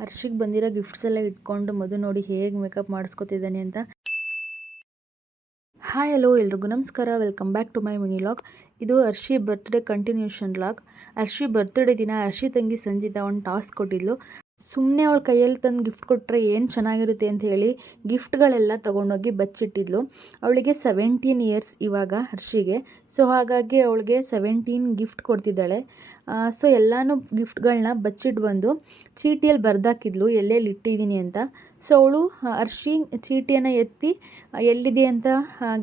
ಹರ್ಷಿಗೆ ಬಂದಿರೋ ಗಿಫ್ಟ್ಸ್ ಎಲ್ಲ ಇಟ್ಕೊಂಡು ಮಧು ನೋಡಿ ಹೇಗೆ ಮೇಕಪ್ ಮಾಡಿಸ್ಕೊತಿದ್ದಾನೆ ಅಂತ. ಹಾಯ್ ಹಲೋ ಎಲ್ರಿಗೂ ನಮಸ್ಕಾರ, welcome back to my mini vlog. ಇದು Harshi birthday continuation vlog. Harshi birthday ದಿನ ಹರ್ಷಿ ತಂಗಿ ಸಂಜಿತಾ ಒಂದು ಟಾಸ್ಕ್ ಕೊಟ್ಟಿದ್ಲು. ಸುಮ್ಮನೆ ಅವಳ ಕೈಯಲ್ಲಿ ತಂದು ಗಿಫ್ಟ್ ಕೊಟ್ಟರೆ ಏನು ಚೆನ್ನಾಗಿರುತ್ತೆ ಅಂತ ಹೇಳಿ ಗಿಫ್ಟ್ಗಳೆಲ್ಲ ತೊಗೊಂಡೋಗಿ ಬಚ್ಚಿಟ್ಟಿದ್ಲು. ಅವಳಿಗೆ 17 ಇಯರ್ಸ್ ಇವಾಗ ಹರ್ಷಿಗೆ. ಸೊ ಹಾಗಾಗಿ ಅವಳಿಗೆ 17 ಗಿಫ್ಟ್ ಕೊಡ್ತಿದ್ದಾಳೆ. ಸೊ ಎಲ್ಲನೂ ಗಿಫ್ಟ್ಗಳನ್ನ ಬಚ್ಚಿಟ್ಟು ಬಂದು ಚೀಟಿಯಲ್ಲಿ ಬರ್ದಾಕಿದ್ಲು ಎಲ್ಲೆಲ್ಲಿ ಇಟ್ಟಿದ್ದೀನಿ ಅಂತ. ಸೊ ಅವಳು ಹರ್ಷಿ ಚೀಟಿಯನ್ನು ಎತ್ತಿ ಎಲ್ಲಿದೆ ಅಂತ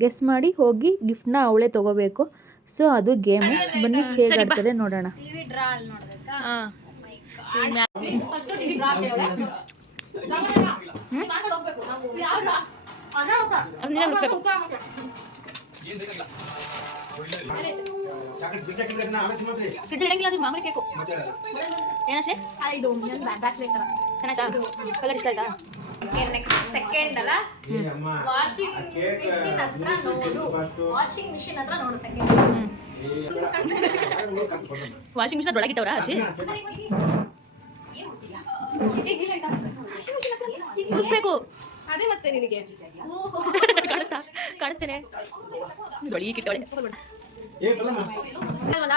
ಗೆಸ್ ಮಾಡಿ ಹೋಗಿ ಗಿಫ್ಟ್ನ ಅವಳೇ ತೊಗೋಬೇಕು. ಸೊ ಅದು ಗೇಮು. ಬನ್ನಿ ಹೇಗಾಗ್ತದೆ ನೋಡೋಣ. ಮಾಮೂಲಿ ಕೇಕು ಏನಷ್ಟೇ ಕಲರ್ ಇಷ್ಟ ಆಯ್ತಾ? ನೆಕ್ಸ್ಟ್ ಸೆಕೆಂಡ್ ಅಲ್ಲ, ವಾಷಿಂಗ್ ಮಿಷಿನ್ ಹತ್ರ ನೋಡು. ವಾಷಿಂಗ್ ಮಿಷಿನ್ ಹತ್ರ ನೋಡು ಸೆಕೆಂಡ್. Washing machine ಒಳಗಿಟ್ಟವ್ರ Hershey? ಹುಡುಕ್ಬೇಕು ಅದೇ ಮತ್ತೆ ನಿನಗೆ ಕಾಣಿಸ್ತೇನೆ ಒಳಗಿಟ್ಟವಳೆ.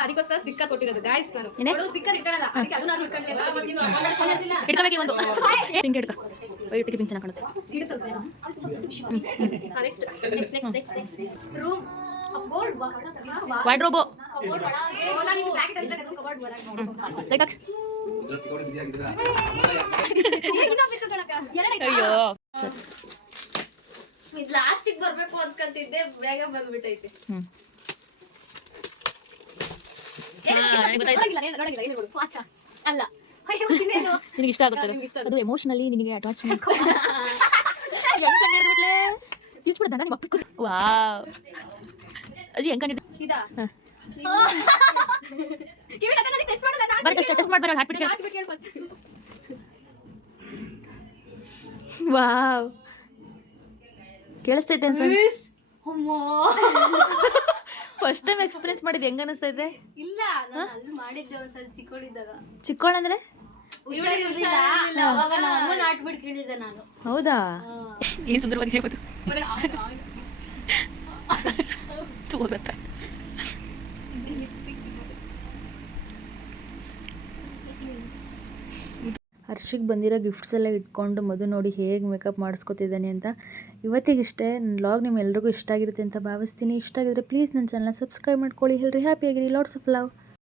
ಅದಕ್ಕೋಸ್ಕರ ಸ್ಟಿಕ್ಕರ್ ಕೊಟ್ಟಿರೋದು ಗಾಯ್ಸ್. ನಾನು ಸ್ಟಿಕ್ಕರ್ ಇಟ್ಕೊಳ್ಳಲ್ಲ, ಅದಕ್ಕೆ ಅದು ನಾನು ಇಟ್ಕೋಬೇಕು. ಒಂದು ಪಿಂಕ್ ಹಿಡ್ಕ, ವೈಟ್ ಪಿಂಕ್ ಚೆನ್ನಾಗಿ ಕಾಣುತ್ತೆ. ರೂಮ್ ವಾರ್ಡ್ರೋಬ್ ಅಯ್ಯೋ ಲಾಸ್ಟಿಗೆ ಬರ್ಬೇಕು ಅನ್ಕೊಂತಿದ್ದೆ, ಬೇಗ ಬಂದ್ಬಿಟ್ಟೈತೆ. ಅಲ್ಲ ನಿನಗೆ ಇಷ್ಟ ಆಗುತ್ತೆ ಅದು, ಎಮೋಷನಲಿ ನಿನಗೆ ಅಟ್ಯಾಚ್ಮೆಂಟ್. ವಾವ್ ಅಜ್ಜಿ ಹೆಂಗ್ ಕಂಡಿದ್ದೆ? ಟೆಸ್ಟ್ ಮಾಡ್ಬಾರ ಹಾಕ್ಬಿಟ್ಟು. ವಾವ್ ಕೇಳಿಸ್ತೈತೆ ಅನ್ಸುತ್ತೆ. ಫಸ್ಟ್ ಟೈಮ್ ಎಕ್ಸ್ಪೀರಿಯನ್ಸ್ ಮಾಡಿದ್ದು ಹೆಂಗ ಅನಿಸ್ತೈತೆ? ಇಲ್ಲ, ನಾನು ಅಲ್ಲಿ ಮಾಡಿದ್ದೆ ಒಂದ್ಸಲ ಚಿಕ್ಕವಳಿದ್ದಾಗ. ಚಿಕ್ಕವಳಂದ್ರೆ ಅವಾಗ ನಮ್ಮ ಅಮ್ಮನ ಆಟ್ಬಿಟ್ಟು ಕೇಳಿದ್ದೆ ನಾನು. ಹೌದಾ? ಏನ್ ಸುಂದರವಾಗಿ ಹೇಳ್ಬೋದು. ಹರ್ಷಿಗೆ ಬಂದಿರೋ ಗಿಫ್ಟ್ಸ್ ಎಲ್ಲ ಇಟ್ಕೊಂಡು ಮಧು ನೋಡಿ ಹೇಗೆ ಮೇಕಪ್ ಮಾಡಿಸ್ಕೊತಿದ್ದಾನೆ ಅಂತ. ಇವತ್ತಿಗಿಷ್ಟೇ. ನನ್ನ ವ್ಲಾಗ್ ನಿಮ್ಮೆಲ್ರಿಗೂ ಇಷ್ಟ ಆಗಿರುತ್ತೆ ಅಂತ ಭಾವಿಸ್ತೀನಿ. ಇಷ್ಟ ಆಗಿದ್ರೆ ಪ್ಲೀಸ್ ನನ್ನ ಚಾನಲ್ನ ಸಬ್ಸ್ಕ್ರೈಬ್ ಮಾಡ್ಕೊಳ್ಳಿ. ಹೇಳ್ರಿ ಹ್ಯಾಪಿಯಾಗಿರಿ. Lots of love.